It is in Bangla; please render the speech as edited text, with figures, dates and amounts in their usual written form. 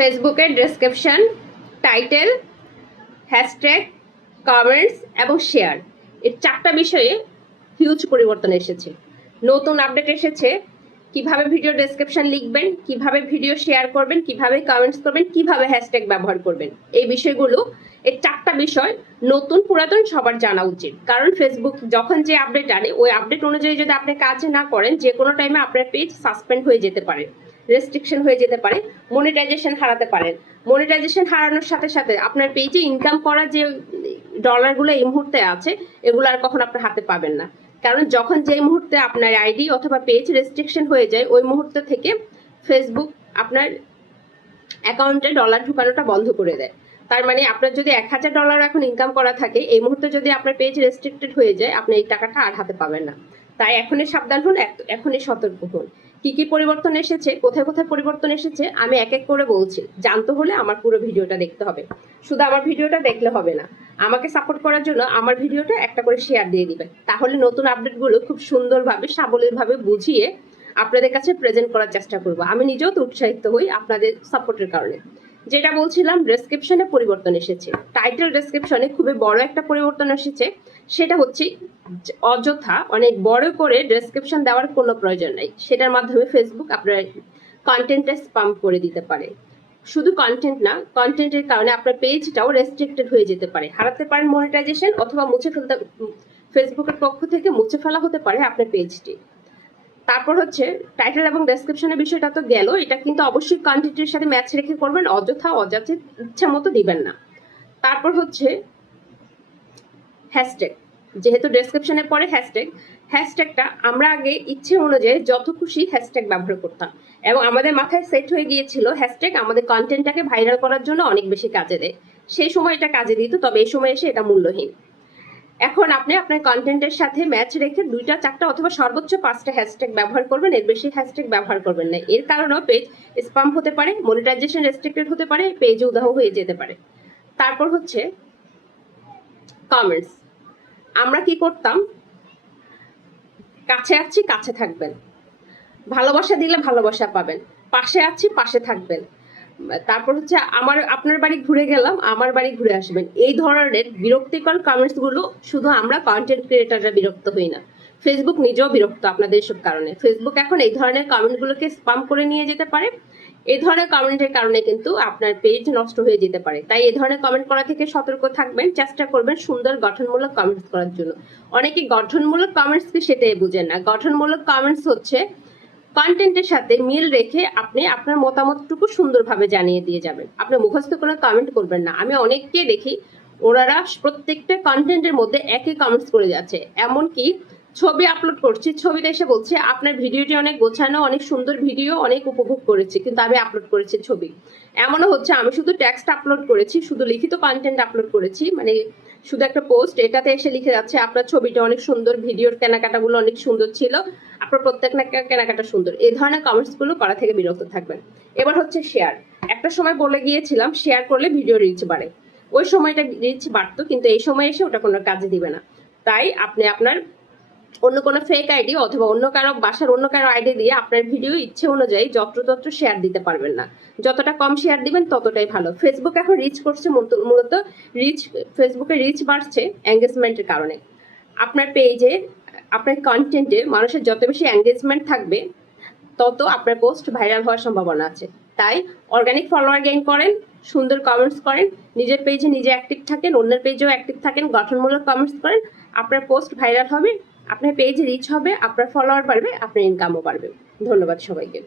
ফেসবুকের ডেসক্রিপশন, টাইটেল, হ্যাশট্যাগ, কমেন্টস এবং শেয়ার, এই চারটা বিষয়ে হিউজ পরিবর্তন এসেছে। নতুন আপডেট এসেছে কিভাবে ভিডিও ডেসক্রিপশন লিখবেন, কিভাবে ভিডিও শেয়ার করবেন, কিভাবে কমেন্টস করবেন, কিভাবে হ্যাশট্যাগ ব্যবহার করবেন। এই বিষয়গুলো, এই চারটা বিষয় নতুন পুরাতন সবার জানা উচিত। কারণ ফেসবুক যখন যে আপডেট আনে ওই আপডেট অনুযায়ী যদি আপনি কাজ না করেন, যে কোনো টাইমে আপনার পেজ সাসপেন্ড হয়ে যেতে পারে, রেস্ট্রিকশন হয়ে যেতে পারে, মনিটাইজেশন হারাতে পারেন। মনিটাইজেশন হারানোর সাথে সাথে আপনার পেজে ইনকাম করা যে ডলারগুলো এই মুহূর্তে আছে এগুলো আর কখন আপনার হাতে পাবেন না। কারণ যখন যেই মুহূর্তে আপনার আইডি অথবা পেজ রেস্ট্রিকশন হয়ে যায় ওই মুহূর্ত থেকে ফেসবুক আপনার অ্যাকাউন্টে ডলার ঢুকানোটা বন্ধ করে দেয়। তার মানে আপনার যদি $1000 এখন ইনকাম করা থাকে, এই মুহূর্তে যদি আপনার পেজ রেস্ট্রিক্টেড হয়ে যায় আপনি এই টাকাটা আর হাতে পাবেন না। তাই এখনই সাবধান হন, এখনই সতর্ক হন। কি কি পরিবর্তন এসেছে, কোথায় কোথায় পরিবর্তন এসেছে আমি এক এক করে বলছি। জানতে হলে আমার পুরো ভিডিওটা দেখতে হবে। শুধু আমার ভিডিওটা দেখলে হবে না, আমাকে সাপোর্ট করার জন্য আমার ভিডিওটা একটা করে শেয়ার দিয়ে দিবেন। তাহলে নতুন আপডেটগুলো খুব সুন্দরভাবে সাবলীলভাবে বুঝিয়ে আপনাদের কাছে প্রেজেন্ট করার চেষ্টা করব। আমি নিজেও তো উৎসাহিত হই আপনাদের সাপোর্টের কারণে। যেটা বলছিলাম, ডেসক্রিপশনে পরিবর্তন এসেছে। টাইটেল ডেসক্রিপশনে খুবই বড় একটা পরিবর্তন এসেছে। সেটা হচ্ছে অযথা অনেক বড় করে ডেসক্রিপশন দেওয়ার কোনো প্রয়োজন নাই। সেটার মাধ্যমে ফেসবুক আপনার কন্টেন্টে স্পাম করে দিতে পারে। শুধু কন্টেন্ট না, কন্টেন্টের কারণে আপনার পেজটাও রেস্ট্রিক্টেড হয়ে যেতে পারে, হারাতে পারেন মনিটাইজেশন, অথবা মুছে ফেলতে ফেসবুকের পক্ষ থেকে মুছে ফেলা হতে পারে আপনার পেজটি। তারপর হচ্ছে টাইটেল এবং ডেসক্রিপশনের বিষয়টা তো গেল, এটা কিন্তু অবশ্যই কন্টেন্টের সাথে ম্যাচ রেখে করবেন, অযথা অযাচিত ইচ্ছা মতো দিবেন না। তারপর হচ্ছে হ্যাশট্যাগ, যেহেতু ডেসক্রিপশনের পরে হ্যাশট্যাগটা আমরা আগে ইচ্ছে অনুযায়ী যত খুশি হ্যাশট্যাগ ব্যবহার করতাম এবং আমাদের মাথায় সেট হয়ে গিয়েছিল হ্যাশট্যাগ আমাদের কন্টেন্টটাকে ভাইরাল করার জন্য অনেক বেশি কাজে দেয়। সেই সময় এটা কাজে দিত, তবে এই সময় এসে এটা মূল্যহীন। এখন আপনি আপনার কন্টেন্টের সাথে ম্যাচ রেখে 2টা 4টা অথবা সর্বোচ্চ 5টা হ্যাশট্যাগ ব্যবহার করবেন, এর বেশি হ্যাশট্যাগ ব্যবহার করবেন না। এর কারণেও পেজ স্পাম হতে পারে, মনিটাইজেশন রেস্ট্রিক্টেড হতে পারে, পেজ উধাও হয়ে যেতে পারে। তারপর হচ্ছে কমেন্টস। আমরা কি করতাম, কাছে আছি কাছে থাকবেন, ভালোবাসা দিলে ভালোবাসা পাবেন, পাশে আছি পাশে থাকবেন, তারপর হচ্ছে আপনার বাড়ি ঘুরে গেলাম আমার বাড়ি ঘুরে আসবেন, এই ধরনের বিরক্তিকর কমেন্টস গুলো শুধু আমরা কন্টেন্ট ক্রিয়েটাররা বিরক্ত হই না, ফেসবুক নিজেও বিরক্ত আপনাদের এসব কারণে। ফেসবুক এখন এই ধরনের কমেন্টগুলোকে স্পাম করে নিয়ে যেতে পারে। এই ধরনের কমেন্টের কারণে কিন্তু আপনার পেজ নষ্ট হয়ে যেতে পারে। তাই এই ধরনের কমেন্ট করা থেকে সতর্ক থাকবেন, চেষ্টা করবেন সুন্দর গঠনমূলক কমেন্টস করার জন্য। অনেকে গঠনমূলক কমেন্টস কি সেটাই বুঝেন না। গঠনমূলক কমেন্টস হচ্ছে কন্টেন্টের সাথে মিল রেখে আপনি আপনার মতামতটুকু সুন্দরভাবে জানিয়ে দিয়ে যাবেন। আপনি মুখস্থ করে কমেন্ট করবেন না। আমি অনেককে দেখি ওনারা প্রত্যেকটা কন্টেন্টের মধ্যে একই কমেন্টস করে যাচ্ছে। এমনকি ছবি আপলোড করছি, ছবিতে এসে বলছে আপনার ভিডিওটি অনেক গোছানো, অনেক সুন্দর ভিডিও, অনেক উপভোগ করেছি, কিন্তু আমি আপলোড করেছি ছবি। এমনও হচ্ছে আমি শুধু টেক্সট আপলোড করেছি, শুধু লিখিত কন্টেন্ট আপলোড করেছি, মানে শুধু একটা পোস্ট, এটাতে এসে লিখে যাচ্ছে আপনার ছবিটা অনেক সুন্দর, ভিডিওর কেনাকাটাগুলো অনেক সুন্দর ছিল, আপনার প্রত্যেকটা কেনাকাটা সুন্দর। এই ধরনের কমেন্টস গুলো করা থেকে বিরত থাকবেন। এবার হচ্ছে শেয়ার। একটা সময় বলে গিয়েছিলাম শেয়ার করলে ভিডিও রিচ বাড়ে, ওই সময়টা রিচ বাড়তো, কিন্তু এই সময় এসে ওটা কোনো কাজে দিবে না। তাই আপনি আপনার অন্য কোনো ফেক আইডি অথবা অন্য কারো বাসার অন্য কারো আইডি দিয়ে আপনার ভিডিও ইচ্ছে অনুযায়ী যত্রতত্র শেয়ার দিতে পারবেন না। যতটা কম শেয়ার দিবেন ততটাই ভালো। ফেসবুক এখন রিচ করছে, মূলত ফেসবুকে রিচ বাড়ছে এঙ্গেজমেন্টের কারণে। আপনার পেজে আপনার কন্টেন্টে মানুষের যত বেশি এঙ্গেজমেন্ট থাকবে তত আপনার পোস্ট ভাইরাল হওয়ার সম্ভাবনা আছে। তাই অর্গানিক ফলোয়ার গেইন করেন, সুন্দর কমেন্টস করেন, নিজের পেজে নিজে অ্যাক্টিভ থাকেন, অন্যের পেজেও অ্যাক্টিভ থাকেন, গঠনমূলক কমেন্টস করেন, আপনার পোস্ট ভাইরাল হবে, আপনার পেজে রিচ হবে, আপনার ফলোয়ার বাড়বে, আপনার ইনকামও বাড়বে। ধন্যবাদ সবাইকে।